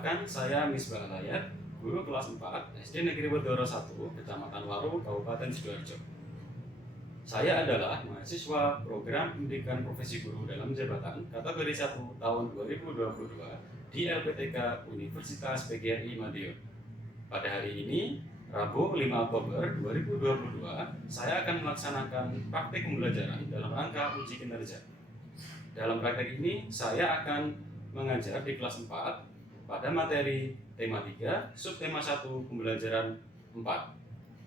Perkenalkan, saya Misbah Layat, guru kelas 4 SD Negeri Wedoro 1, Kecamatan Waru, Kabupaten Sidoarjo. Saya adalah mahasiswa program pendidikan profesi guru dalam jabatan kategori 1 tahun 2022 di LPTK Universitas PGRI Madiun. Pada hari ini, Rabu 5 Oktober 2022, saya akan melaksanakan praktik pembelajaran dalam rangka uji kinerja. Dalam praktek ini, saya akan mengajar di kelas 4 pada materi tema 3, subtema 1 pembelajaran 4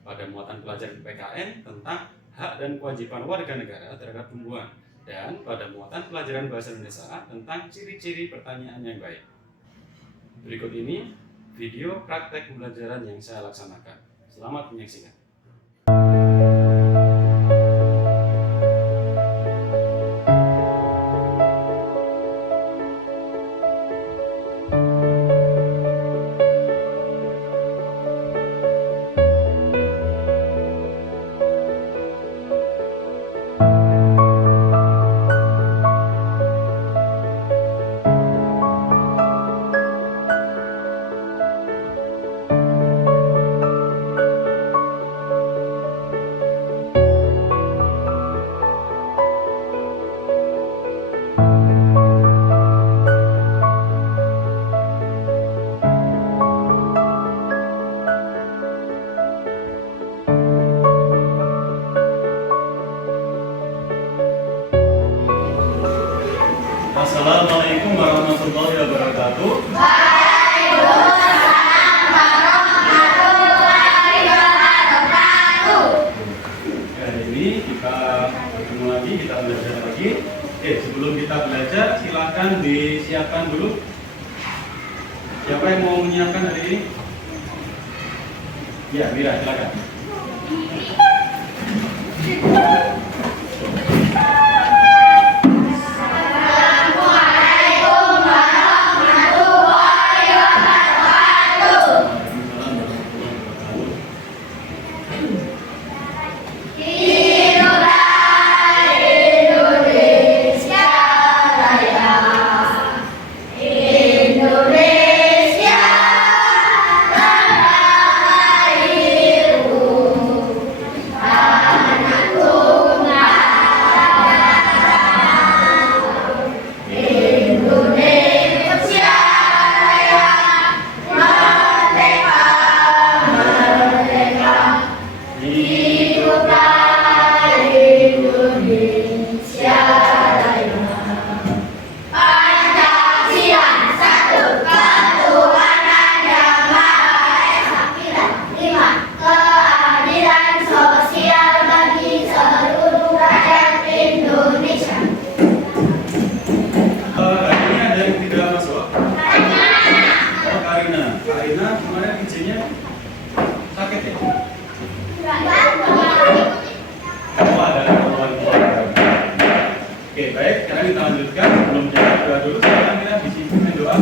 pada muatan pelajaran PKN tentang hak dan kewajiban warga negara terhadap tumbuhan, dan pada muatan pelajaran bahasa Indonesia tentang ciri-ciri pertanyaan yang baik. Berikut ini video praktek pembelajaran yang saya laksanakan. Selamat menyaksikan. Assalamualaikum warahmatullahi wabarakatuh. Waalaikumsalam warahmatullahi wabarakatuh. Hari ini kita bertemu lagi, kita belajar lagi. Sebelum kita belajar, silakan disiapkan dulu. Siapa yang mau menyiapkan hari ini? Ya, Mira, silakan. Oke, baik. Sekarang kita lanjutkan. Sebelum jawab doa dulu, sekarang kita bisikin doa.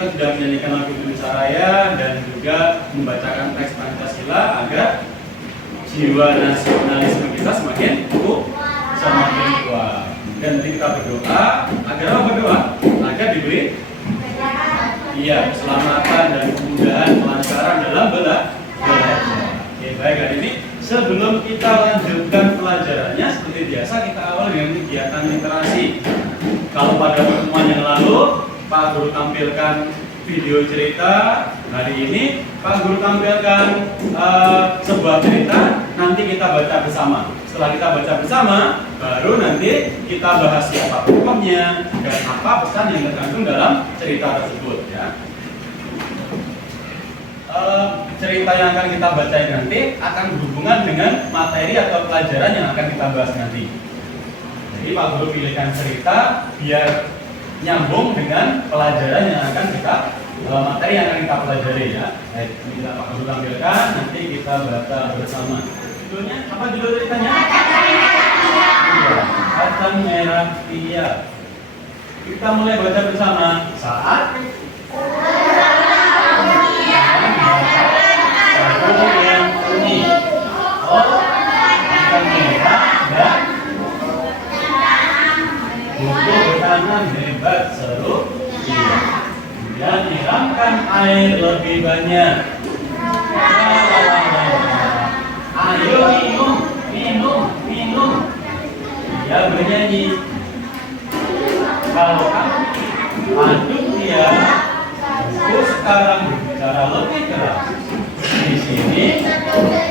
Sudah menyanyikan lagu Indonesia Raya dan juga membacakan teks Pancasila agar jiwa nasionalisme kita semakin kuat. Dan nanti kita berdoa agar apa berdoa? Agar diberi keselamatan dan kemudahan kelancaran dalam belajar. Oke, baik, hari ini sebelum kita lanjutkan pelajarannya seperti biasa kita awal dengan kegiatan literasi. Kalau pada pertemuan yang lalu Pak Guru tampilkan video cerita, hari ini Pak Guru tampilkan sebuah cerita, nanti kita baca bersama. Setelah kita baca bersama, baru nanti kita bahas siapa tokohnya dan apa pesan yang terkandung dalam cerita tersebut, ya. cerita yang akan kita baca nanti akan berhubungan dengan materi atau pelajaran yang akan kita bahas nanti. Jadi Pak Guru pilihkan cerita biar nyambung dengan pelajaran yang akan kita materi yang akan kita pelajari ya. Baik, kita Pak Guru tampilkan, nanti kita baca bersama. Judulnya apa judul ceritanya? Iya, Kacang Merah Tia. Kita mulai baca bersama. Saat yang kuning, kacang merah dan buku bertanam hebat seru. Iya. Kemudian nyiramkan air lebih banyak. Ayo minum, minum, minum. Dia bernyanyi. Kalau kamu aduk dia, buku sekarang berbicara lebih keras. Di sini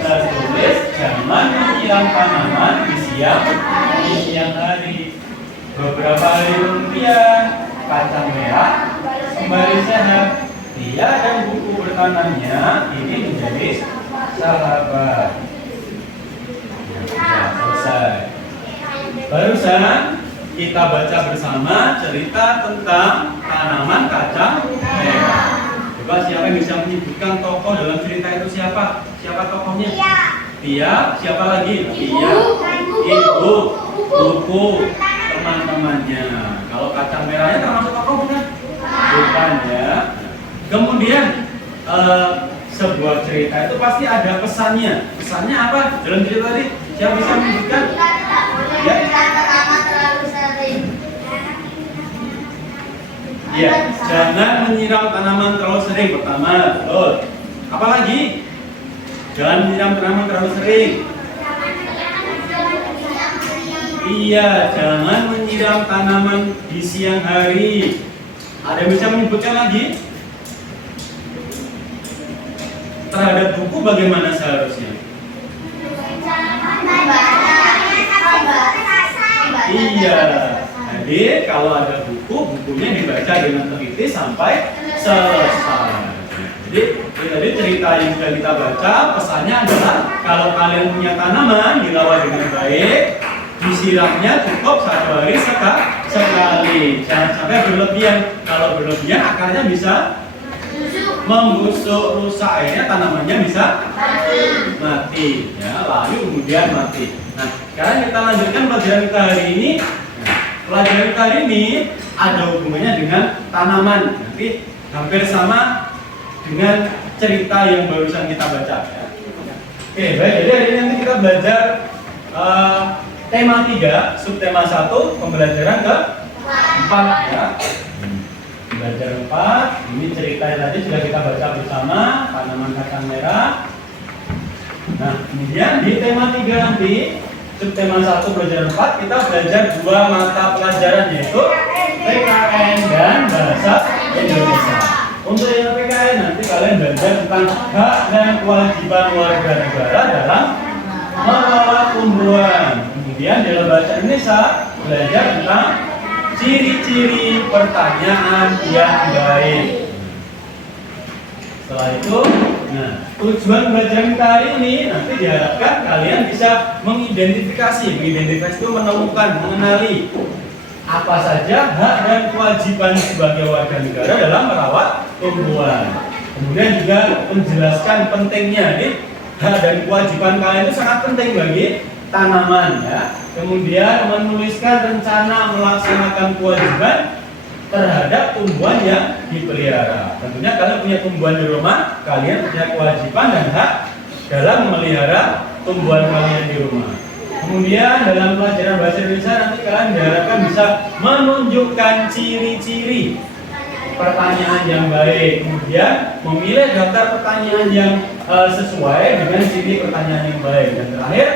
tertulis jangan menyiram tanaman di siang hari. Beberapa hari kemudian kacang merah kembali sehat. Dia dan buku bertanamnya ini menjadi sahabat. Ya, selesai. Barusan kita baca bersama cerita tentang tanaman kacang merah. Coba siapa yang bisa menyebutkan tokoh dalam cerita itu siapa? Siapa tokohnya? Tia. Siapa lagi? Tia. Ibu. Buku. Teman-temannya. Kalau kacang merahnya termasuk tokoh bukan? Bukan ya. Kemudian sebuah cerita itu pasti ada pesannya. Pesannya apa dalam cerita tadi? Siapa bisa menyebutkan? Ya. Ya, jangan menyiram tanaman terlalu sering pertama. Betul. Apa lagi? Jangan menyiram tanaman terlalu sering. Iya, jangan menyiram tanaman di siang hari. Ada yang bisa menyebutkan lagi? Terhadap buku bagaimana seharusnya? Iya. Jadi kalau ada buku, bukunya dibaca dengan teliti sampai selesai. Jadi tadi cerita yang sudah kita baca, pesannya adalah kalau kalian punya tanaman dirawat dengan baik, disiramnya cukup 1 hari sekali. Jangan sampai berlebihan. Kalau berlebihan akarnya bisa membusuk, rusak, akhirnya tanamannya bisa mati. Ya, lalu kemudian mati. Nah, sekarang kita lanjutkan pelajaran kita hari ini. Pelajaran kali ini ada hubungannya dengan tanaman. Nanti hampir sama dengan cerita yang barusan kita baca. Ya. Oke, baik. Jadi hari ini nanti kita belajar tema 3, subtema 1, pembelajaran ke-4 ya. Belajar 4. Ini cerita yang tadi sudah kita baca bersama, tanaman kacang merah. Nah, kemudian di tema 3 nanti subtema 1 pelajaran 4 kita belajar 2 mata pelajaran yaitu PKN dan Bahasa Indonesia. Untuk yang PKN nanti kalian belajar tentang hak dan kewajiban warga negara dalam mengelola tumbuhan. Kemudian dalam Bahasa Indonesia belajar tentang ciri-ciri pertanyaan yang baik. Setelah itu, nah, tujuan belajar kita hari ini nanti diharapkan kalian bisa mengidentifikasi itu menemukan, mengenali apa saja hak dan kewajiban sebagai warga negara dalam merawat tumbuhan. Kemudian juga menjelaskan pentingnya nih, hak dan kewajiban kalian itu sangat penting bagi tanaman ya. Kemudian menuliskan rencana melaksanakan kewajiban terhadap tumbuhan yang dipelihara. Tentunya kalian punya tumbuhan di rumah, kalian punya kewajiban dan hak dalam memelihara tumbuhan kalian di rumah. Kemudian dalam pelajaran bahasa Indonesia nanti kalian diharapkan bisa menunjukkan ciri-ciri pertanyaan yang baik. Kemudian memilih daftar pertanyaan yang sesuai dengan ciri pertanyaan yang baik. Dan terakhir,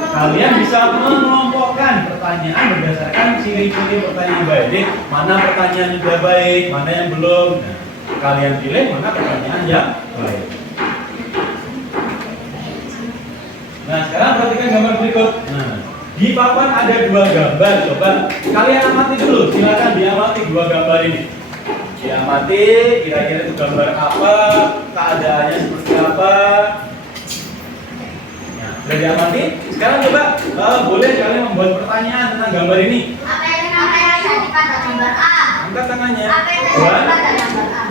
kalian bisa mengelompokkan pertanyaan berdasarkan ciri-ciri pertanyaan baik. Jadi mana pertanyaan yang sudah baik, mana yang belum. Nah, kalian pilih mana pertanyaan yang baik. Nah, sekarang perhatikan gambar berikut. Nah, di papan ada 2 gambar. Coba kalian amati dulu. Silakan diamati 2 gambar ini. Diamati kira-kira itu gambar apa, keadaannya seperti apa. Nah, sudah diamati. Sekarang coba boleh kalian membuat pertanyaan tentang gambar ini. Apa yang terjadi pada gambar A? Angkat tangannya. Apa yang terjadi pada gambar A?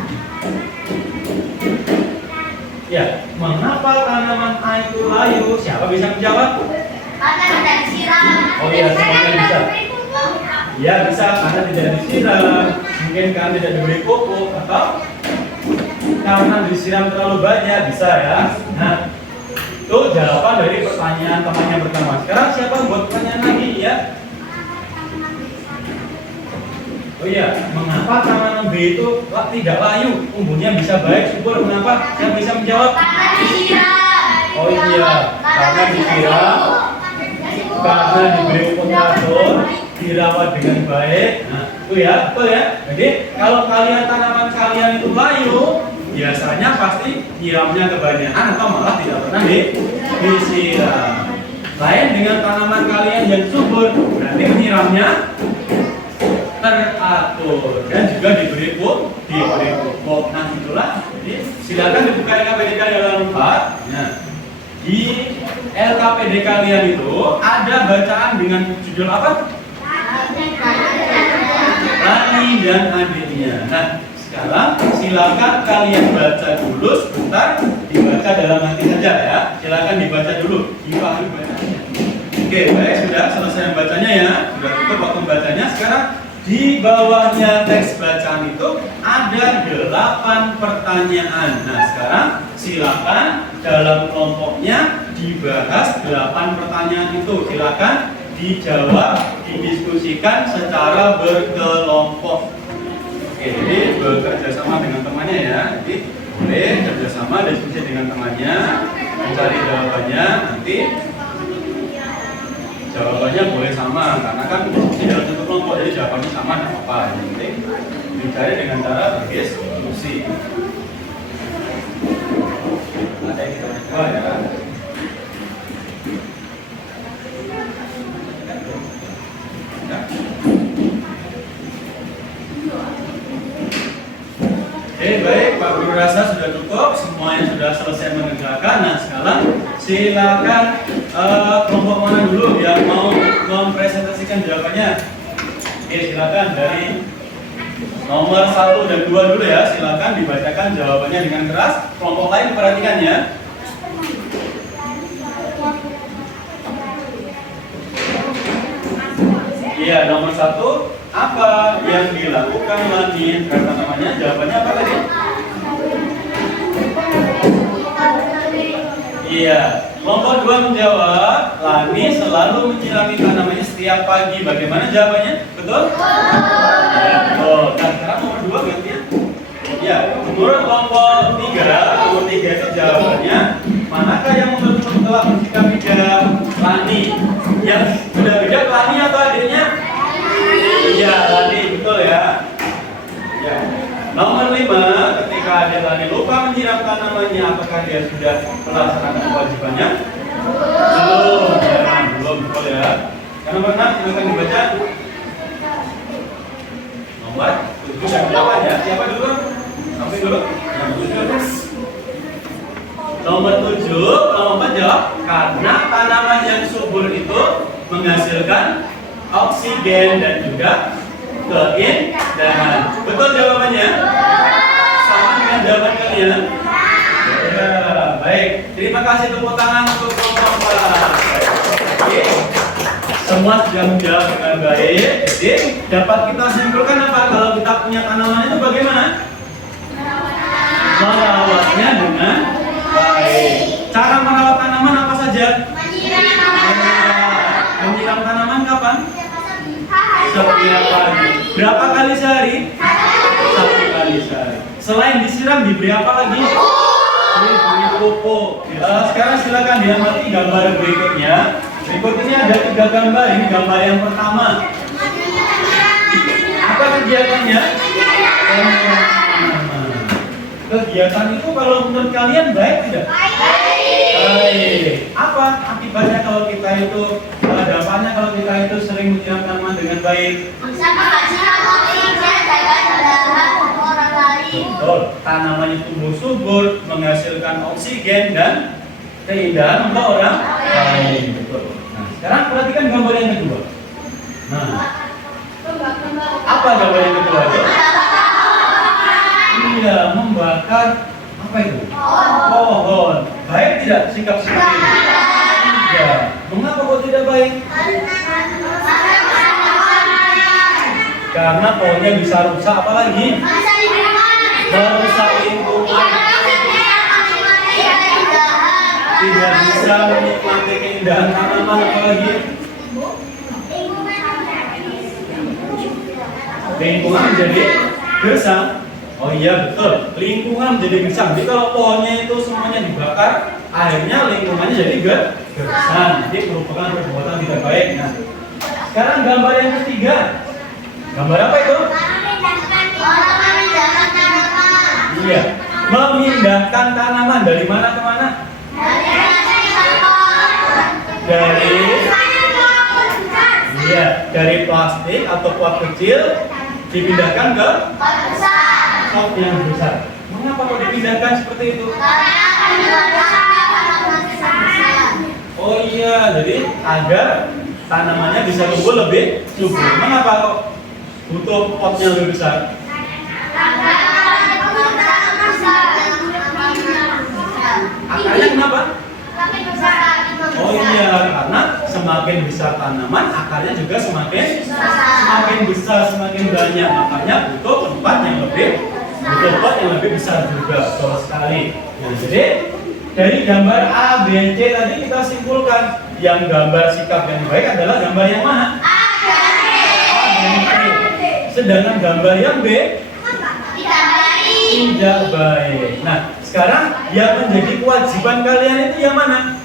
Ya, mengapa tanaman A itu layu? Siapa bisa menjawab? Karena tidak disiram. Oh iya, semuanya bisa. Ya bisa, karena tidak disiram. Mungkin karena tidak diberi pupuk atau karena disiram terlalu banyak, bisa ya. Nah, itu jawaban dari pertanyaan temannya pertama. Sekarang siapa buat pertanyaan lagi ya? Oh iya, mengapa tanaman B itu tidak layu? Tumbuhnya bisa baik, subur. Kenapa? Siapa bisa menjawab? Karena disiram. Oh iya, karena disiram, karena diberi pupuk teratur, dirawat dengan baik. Nah, itu ya, betul ya. Jadi kalau kalian tanaman kalian itu layu, biasanya pasti nyiramnya kebanyakan atau malah tidak pernah disiram. Lain dengan tanaman kalian yang subur, berarti menyiramnya teratur dan juga diberi pupuk. Nah, itulah. Jadi silakan dibuka LKPD kalian halaman 4. Nah, di LKPD kalian itu ada bacaan dengan judul apa? Rani dan adiknya. Nah, sekarang silakan kalian baca dulu sebentar, dibaca dalam hati saja ya. Silakan dibaca dulu, dipahami bacanya. Oke, baik, sudah selesai membacanya ya. Sudah cukup waktu membacanya. Sekarang di bawahnya teks bacaan itu ada 8 pertanyaan. Nah, sekarang silakan dalam kelompoknya dibahas 8 pertanyaan itu. Silakan dijawab, didiskusikan secara berkelompok. Oke, jadi bekerja sama dengan temannya ya. Jadi boleh kerjasama diskusi dengan temannya, mencari jawabannya. Nanti jawabannya boleh sama, karena kan diskusi dalam satu kelompok, jadi jawabannya sama tidak apa-apa. Yang penting dicari dengan cara berdiskusi. Ada yang kita coba ya. Oke, baik, Pak Guru rasa sudah cukup, semuanya sudah selesai mengerjakan. Nah, sekarang silakan kelompok mana dulu yang mau mempresentasikan jawabannya. Oke, silakan dari nomor 1 dan 2 dulu ya. Silakan dibacakan jawabannya dengan keras. Kelompok lain perhatikan ya. Iya, nomor 1, apa yang dilakukan Lani terhadap namanya? Jawabannya apa tadi? Iya, kelompok 2 menjawab, Lani selalu menyirami tanamannya setiap pagi. Bagaimana jawabannya? Betul? Ya, betul. Nah, sekarang nomor 2 gantian. Ya, menurut kelompok 3, nomor 3 itu jawabannya, manakah yang menurut telah bersikap bijak? Lani. Yang sudah bijak Lani atau adiknya? Iya, Lani, betul ya. Ya. Nomor 5, ketika adik Lani lupa menyiram tanamannya, apakah dia sudah melaksanakan kewajibannya? Belum, betul ya. Yang nomor 6, silakan dibaca. Nomor 7 dan 8 ya. Siapa dulu? Sampai dulu. Yang 7. Nomor 7, nomor jawab, karena tanaman yang subur itu menghasilkan oksigen dan juga keindahan. Betul jawabannya? Sama dengan jawaban kalian? Ya, baik. Terima kasih tepuk tangan untuk kelompok 4. Oke. Semua sudah menjawab dengan baik. Jadi dapat kita simpulkan apa? Kalau kita punya tanaman itu bagaimana? Merawatnya dengan baik. Cara merawat tanaman apa saja? Menyiram tanaman kapan? Setiap pagi. Berapa kali sehari? 1 kali sehari. Selain disiram diberi apa lagi? Diberi pupuk. Sekarang silakan diamati gambar berikutnya. Berikut ini ada 3 gambar. Ini gambar yang pertama. Apa kegiatannya? Kegiatan itu kalau menurut kalian baik tidak? Baik. Apa akibatnya kalau kita itu, dampaknya kalau kita itu sering menyiram tanaman dengan baik? Bisa menghasilkan oksigen dan bahan orang Betul. Tanamannya tumbuh subur, menghasilkan oksigen dan keindahan untuk orang lain. Betul. Nah, sekarang perhatikan gambar yang kedua. Nah, apa gambar yang kedua itu? Iya, membakar apa itu? Pohon. Baik tidak sikap seperti ini? Tidak. Mengapa kok tidak baik? Karena pohonnya bisa rusak, apalagi merusak lingkungan, tidak bisa menikmati keindahan tanaman, apalagi lingkungan menjadi gersang. Oh iya betul, lingkungan menjadi gersang. Jadi kalau pohonnya itu semuanya dibakar, akhirnya lingkungannya jadi gersang. Jadi merupakan perbuatan tidak baik. Nah, sekarang gambar yang ketiga. Gambar apa itu? Iya, memindahkan tanaman dari mana ke mana? Dari plastik atau pot kecil dipindahkan ke pot yang besar. Mengapa kok dipindahkan seperti itu? Oh iya, jadi agar tanamannya bisa tumbuh lebih subur. Mengapa kok butuh potnya lebih besar? Akarnya kenapa? Oh iya, karena semakin besar tanaman, akarnya juga semakin besar, semakin banyak. Makanya butuh tempat yang lebih, butuh pot yang lebih besar juga. Betul sekali. Nah, jadi dari gambar A, B, C tadi kita simpulkan yang gambar sikap yang baik adalah gambar yang mana? A dan C. Sedangkan gambar yang B tidak baik. Nah, sekarang yang menjadi kewajiban kalian itu yang mana?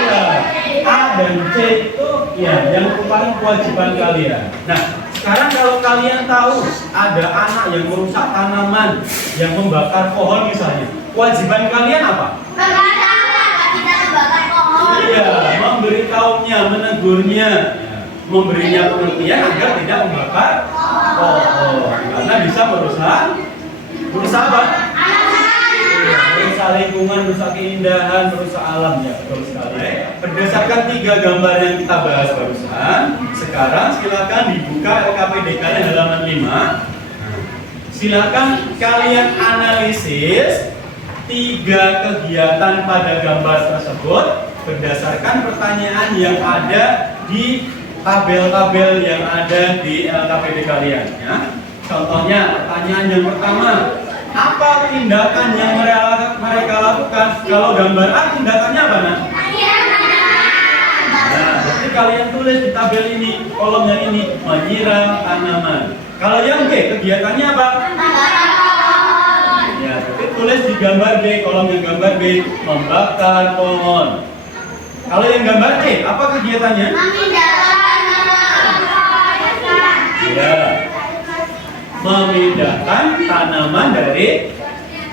Ya, A dan C itu ya yang merupakan kewajiban kalian. Nah, sekarang kalau kalian tahu ada anak yang merusak tanaman, yang membakar pohon misalnya, kewajiban kalian apa? Iya, memberitahunya, menegurnya, memberinya pengertian agar tidak membakar pohon, karena bisa merusak apa? Merusak lingkungan, merusak keindahan, merusak alam, ya betul sekali. Berdasarkan 3 gambar yang kita bahas barusan, sekarang silakan dibuka LKPDK halaman 5. Silakan kalian analisis 3 kegiatan pada gambar tersebut berdasarkan pertanyaan yang ada di tabel-tabel yang ada di LKPD kalian. Ya. Contohnya pertanyaan yang pertama, apa tindakan yang mereka lakukan? Kalau gambar A tindakannya apa? Nah, jadi kalian tulis di tabel ini, kolom yang ini, menyiram tanaman. Kalau yang B, kegiatannya apa? Ya, jadi tulis di gambar B, kolom yang gambar B, membakar pohon. Kalau yang gambar C, apa kegiatannya? Ya, memindahkan tanaman dari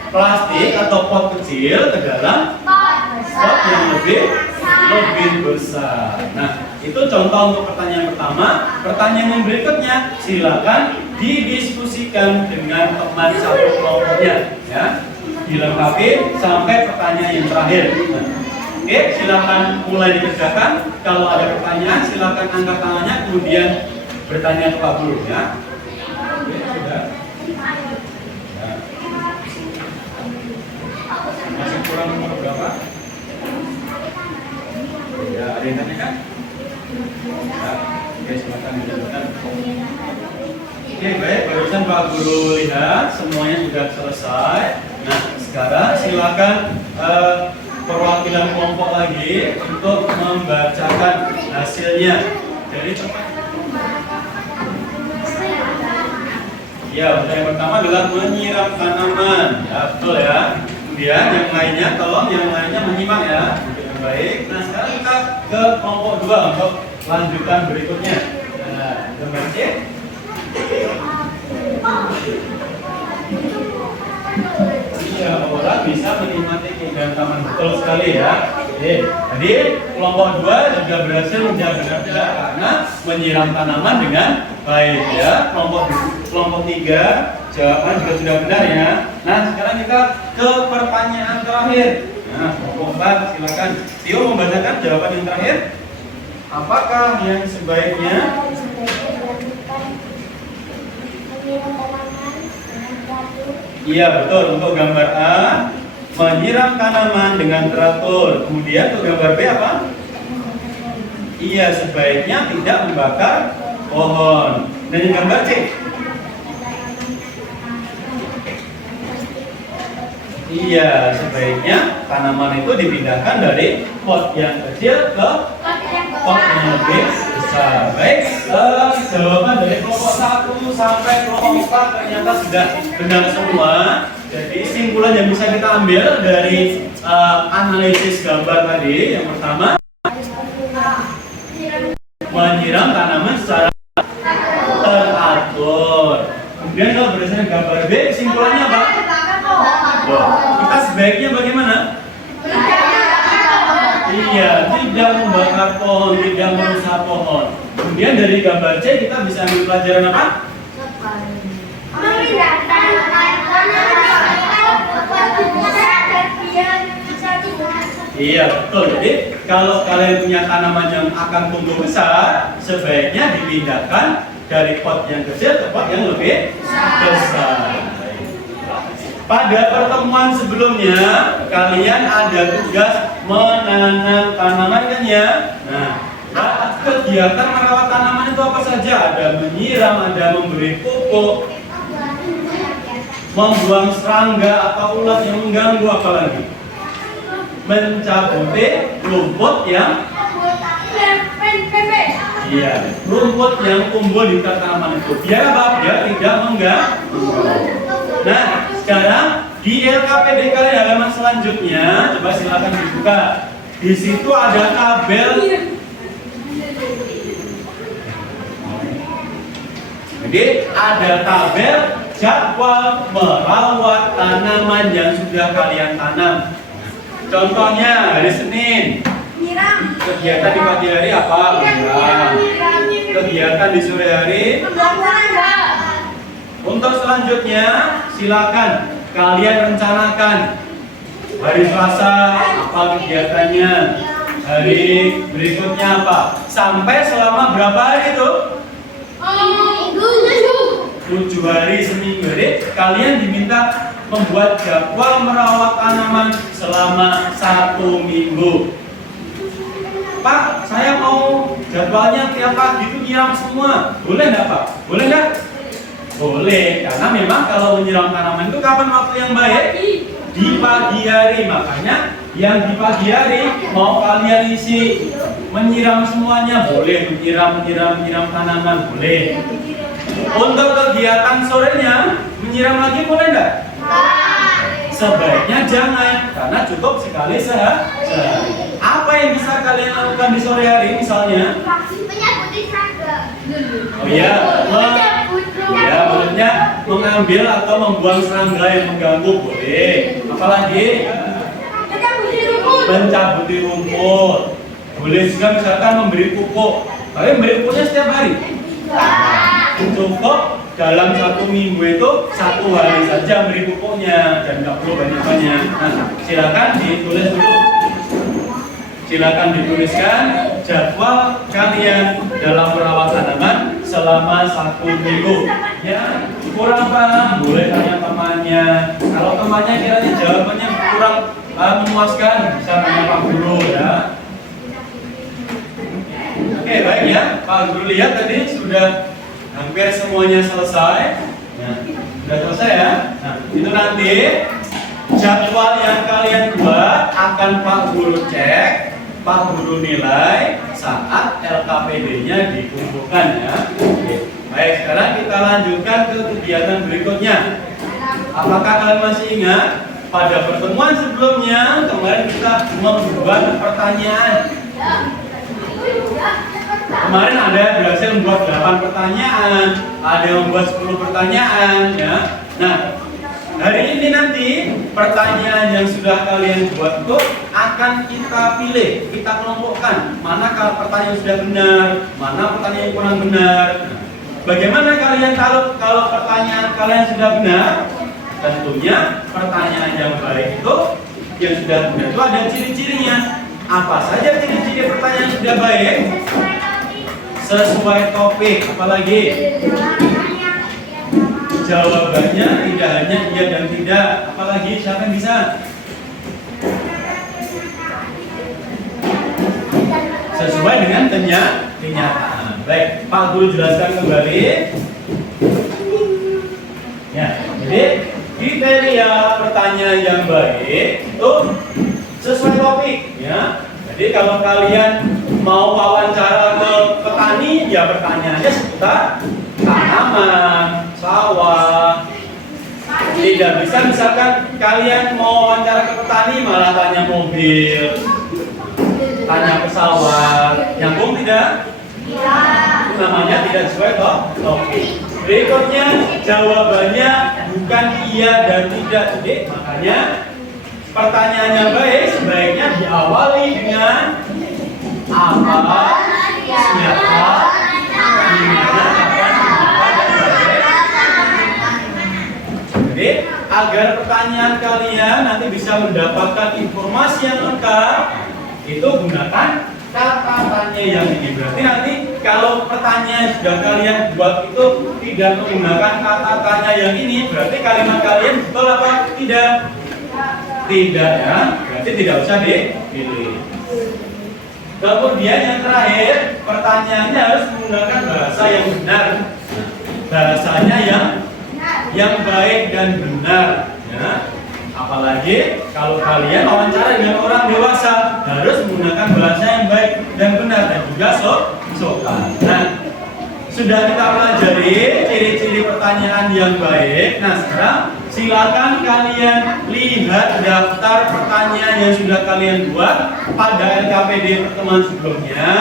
plastik atau pot kecil ke dalam pot yang lebih besar. Nah, itu contoh untuk pertanyaan pertama. Pertanyaan yang berikutnya silakan didiskusikan dengan teman satu kelompoknya, ya. Dilengkapi sampai pertanyaan yang terakhir. Nah, oke, silakan mulai dikerjakan. Kalau ada pertanyaan, silakan angkat tangannya kemudian bertanya ke Pak Guru, ya. Oke, sudah. Ya. Masih kurang nomor berapa? Ya, ada yang tanya kan? Ya, oke, silakan dilanjutkan. Oke, baik, barusan Pak Guru lihat semuanya sudah selesai. Nah, sekarang silakan perwakilan kelompok lagi untuk membacakan hasilnya. Jadi cepat. Ya, yang pertama adalah menyiram tanaman. Ya, betul ya. Kemudian yang lainnya, tolong yang lainnya menyimak ya. Dengan baik. Nah, sekarang kita ke kelompok 2 untuk lanjutan berikutnya. Nah, gambar C. Iya, orang bisa menikmati keindahan taman, betul sekali ya. Jadi kelompok 2 juga berhasil menjadi benar karena menyiram tanaman dengan baik ya. Kelompok 3 C jawaban juga sudah benar ya. Nah, sekarang kita ke pertanyaan terakhir. Nah, kelompok 4 silakan. Tio membacakan jawaban yang terakhir. Apakah yang sebaiknya? Iya betul, untuk gambar A menyiram tanaman dengan teratur. Kemudian untuk gambar B apa? Iya, sebaiknya tidak membakar pohon. Dan yang gambar C? Iya, sebaiknya tanaman itu dipindahkan dari pot yang kecil ke pot yang lebih besar. Baik, jawaban dari kelompok 1 sampai kelompok 4 ternyata sudah benar semua. Jadi kesimpulan yang bisa kita ambil dari analisis gambar tadi, yang pertama, menyiram tanaman secara teratur. Kemudian kalau berdasarkan gambar B, kesimpulannya apa? Kita sebaiknya bagaimana? Iya, tidak membakar pohon, tidak merusak pohon. Kemudian dari gambar C kita bisa ambil pelajaran apa? Iya betul. Jadi kalau kalian punya tanaman yang akan tumbuh besar, sebaiknya dipindahkan dari pot yang kecil ke pot yang lebih besar. Pada pertemuan sebelumnya, kalian ada tugas menanam tanaman kan ya? Nah, kegiatan merawat tanaman itu apa saja? Ada menyiram, ada memberi pupuk, membuang serangga atau ulat yang mengganggu, apalagi mencabuti rumput yang rumput yang tumbuh di tanaman itu. Biar apa? Biar tidak mengganggu. Nah, sekarang di LKPD kalian halaman selanjutnya, coba silakan dibuka. Di situ ada tabel. Jadi ada tabel jadwal merawat tanaman yang sudah kalian tanam. Contohnya hari Senin, kegiatan di pagi hari apa? Menyiram. Kegiatan di sore hari. Untuk selanjutnya, silakan kalian rencanakan hari Selasa apa kegiatannya, hari berikutnya apa, sampai selama berapa hari itu? 7 hari seminggu. Jadi kalian diminta membuat jadwal merawat tanaman selama 1 minggu. Pak, saya mau jadwalnya tiap pagi itu nyiram semua. Boleh nggak Pak? Boleh nggak? Boleh, karena memang kalau menyiram tanaman itu kapan waktu yang baik? Di pagi hari. Makanya yang di pagi hari mau kalian isi menyiram semuanya boleh, menyiram tanaman boleh. Untuk kegiatan sorenya menyiram lagi boleh enggak? Sebaiknya jangan, karena cukup sekali sehari. Apa yang bisa kalian lakukan di sore hari misalnya? Oh iya, ya maksudnya mengambil atau membuang serangga yang mengganggu boleh. Apalagi mencabuti rumput. Boleh juga misalkan memberi pupuk. Tapi memberi pupuknya setiap hari. Cukup dalam 1 minggu itu 1 hari saja memberi pupuknya dan nggak perlu banyak-banyak. Nah, silakan ditulis dulu. Silakan dituliskan jadwal kalian dalam merawat tanaman selama 1 minggu. Ya, kurang paham boleh tanya temannya. Kalau temannya kiranya jawabannya kurang memuaskan, bisa tanya Pak Guru ya. Oke, baik ya. Pak Guru lihat tadi sudah hampir semuanya selesai. Nah, sudah selesai ya. Nah, itu nanti jadwal yang kalian buat akan Pak Guru cek, Pak Guru nilai saat LKPD-nya dikumpulkan ya. Oke. Baik, sekarang kita lanjutkan ke kegiatan berikutnya. Apakah kalian masih ingat pada pertemuan sebelumnya kemarin kita membuat pertanyaan? Kemarin ada yang berhasil membuat 8 pertanyaan, ada yang membuat 10 pertanyaan ya. Nah, hari ini nanti pertanyaan yang sudah kalian buat itu akan kita pilih, kita kelompokkan mana kalau pertanyaan sudah benar, mana pertanyaan yang kurang benar. bagaimana kalian kalau pertanyaan kalian sudah benar? Tentunya pertanyaan yang baik itu yang sudah benar itu ada ciri-cirinya. Apa saja ciri-ciri pertanyaan sudah baik? Sesuai topik, apalagi jawabannya tidak hanya iya dan tidak, apalagi siapa yang bisa? Sesuai dengan kenyataan. Baik, Pak Guru jelaskan kembali. Ya, jadi kriteria pertanyaan yang baik itu sesuai topik, ya. Jadi kalau kalian mau wawancara ke petani, ya pertanyaannya seputar tanaman, sawah. Tidak bisa misalkan kalian mau wawancara ke petani malah tanya mobil, tanya pesawat, nyambung tidak? Iya. Itu namanya tidak sesuai topik. Berikutnya jawabannya bukan iya dan tidak. Jadi makanya pertanyaan yang baik sebaiknya diawali dengan apa, siapa, di mana, kapan, kenapa, dan sebagainya. Jadi agar pertanyaan kalian nanti bisa mendapatkan informasi yang lengkap, itu gunakan kata tanya yang ini. Berarti nanti kalau pertanyaan sudah kalian buat itu tidak menggunakan kata tanya yang ini, berarti kalimat kalian betul apa tidak? Tidak, ya. Berarti tidak usah dipilih. Kemudian yang terakhir, pertanyaannya harus menggunakan bahasa yang benar. Bahasanya yang baik dan benar, ya. Apalagi kalau kalian wawancara dengan orang dewasa, harus menggunakan bahasa yang baik dan benar dan juga sopan. Nah, sudah kita pelajari ciri-ciri pertanyaan yang baik. Nah, sekarang silakan kalian lihat daftar pertanyaan yang sudah kalian buat pada LKPD pertemuan sebelumnya.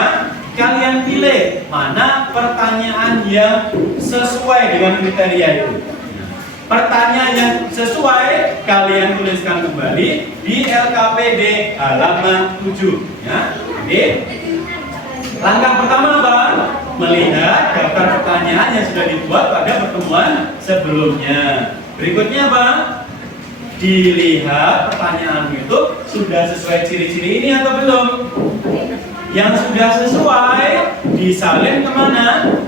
Kalian pilih mana pertanyaan yang sesuai dengan kriteria itu. Pertanyaan yang sesuai kalian tuliskan kembali di LKPD halaman 7, ya. Jadi langkah pertama apa? Melihat daftar pertanyaan yang sudah dibuat pada pertemuan sebelumnya. Berikutnya apa? Dilihat pertanyaan itu sudah sesuai ciri-ciri ini atau belum. Yang sudah sesuai disalin kemana?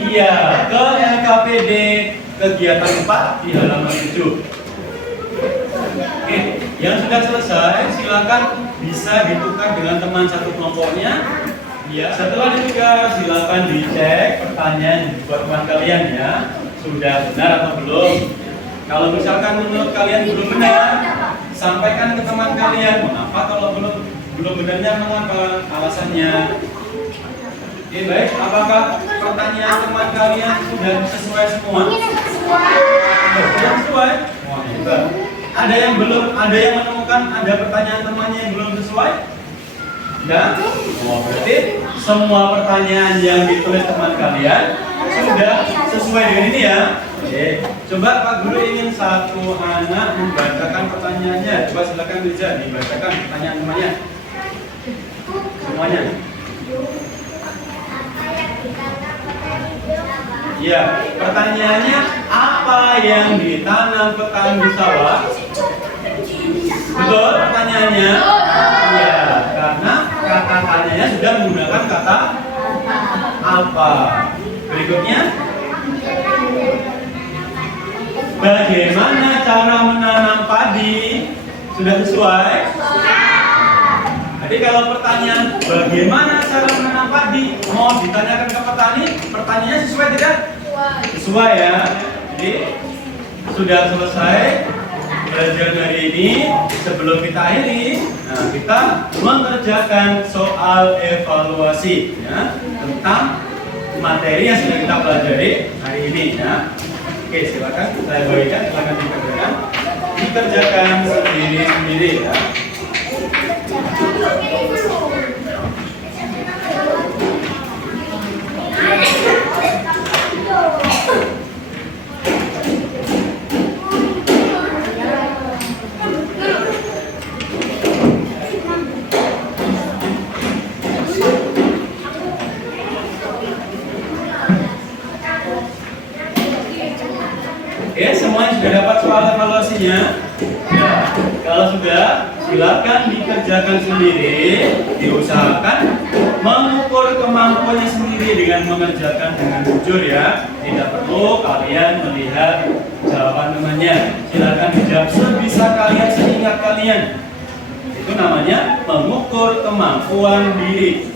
Iya, ke LKPD kegiatan 4 di halaman 7. Oke, yang sudah selesai silakan bisa ditukar dengan teman satu kelompoknya. Ya, setelah ditukar silakan dicek pertanyaan yang dibuat teman kalian, ya. Sudah benar atau belum? Kalau misalkan menurut kalian belum benar, sampaikan ke teman kalian. Mengapa kalau belum benarnya, mengapa alasannya? Oke, baik. Apakah pertanyaan teman kalian sudah sesuai semua? Sudah sesuai? Oh, hebat. Ada yang belum? Ada yang menemukan ada pertanyaan temannya yang belum sesuai? Ya? Oh, berarti semua pertanyaan yang ditulis teman kalian sudah sesuai dengan ini, ya? Oke. Coba Pak Guru ingin satu anak membacakan pertanyaannya. Coba silakan bisa dibacakan pertanyaan temannya. Semuanya. Ya, pertanyaannya apa yang ditanam petani di sawah? Betul pertanyaannya? Ya, karena kata tanyanya sudah menggunakan kata apa. Berikutnya, bagaimana cara menanam padi? Sudah sesuai? Jadi kalau pertanyaan bagaimana cara menanam padi mau ditanyakan ke petani, pertanyaannya sesuai tidak? Sesuai, ya. Jadi sudah selesai belajar hari ini. Sebelum kita akhiri, nah kita mengerjakan soal evaluasi, ya, tentang materi yang sudah kita pelajari hari ini, ya. Oke, silakan saya bagikan, silakan dikerjakan sendiri-sendiri, ya. semuanya sudah dapat soal evaluasinya? Ya. Kalau sudah, silakan dikerjakan sendiri. Diusahakan mengukur kemampuannya sendiri dengan mengerjakan dengan jujur ya. Tidak perlu kalian melihat jawaban temannya. Silakan dijawab sebisa kalian, seingat kalian. Itu namanya mengukur kemampuan diri.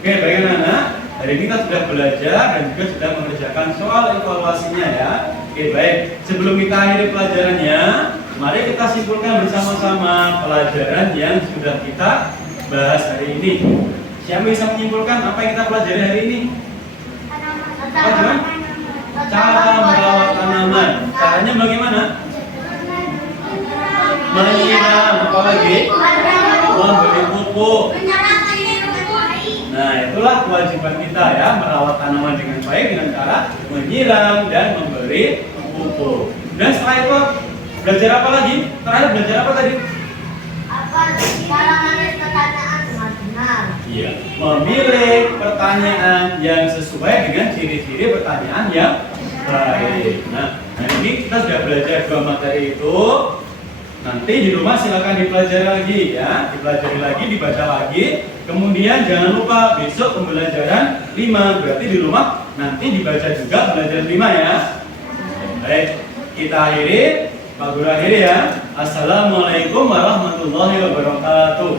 Oke, baik anak-anak. Hari ini kita sudah belajar dan juga sudah mengerjakan soal evaluasinya ya. Oke, baik. Sebelum kita akhiri pelajarannya, mari kita simpulkan bersama-sama pelajaran yang sudah kita bahas hari ini. Siapa bisa menyimpulkan apa yang kita pelajari hari ini? Cara merawat tanaman. Caranya bagaimana? Menyiram, apalagi? Memberi pupuk. Nah, itulah kewajiban kita ya, merawat tanaman dengan baik dengan cara menyiram dan memberi pupuk. Dan setelah itu belajar apa lagi? Terakhir belajar apa tadi? Cara memilih pertanyaan dengan benar. Iya, memilih pertanyaan yang sesuai dengan ciri-ciri pertanyaan yang baik. Nah, ini kita sudah belajar 2 materi itu. Nanti di rumah silakan dipelajari lagi ya, dipelajari lagi, dibaca lagi. Kemudian jangan lupa besok pembelajaran 5, berarti di rumah nanti dibaca juga pelajaran 5 ya. Baik, kita akhiri, Pak Guru akhiri ya. Assalamualaikum warahmatullahi wabarakatuh.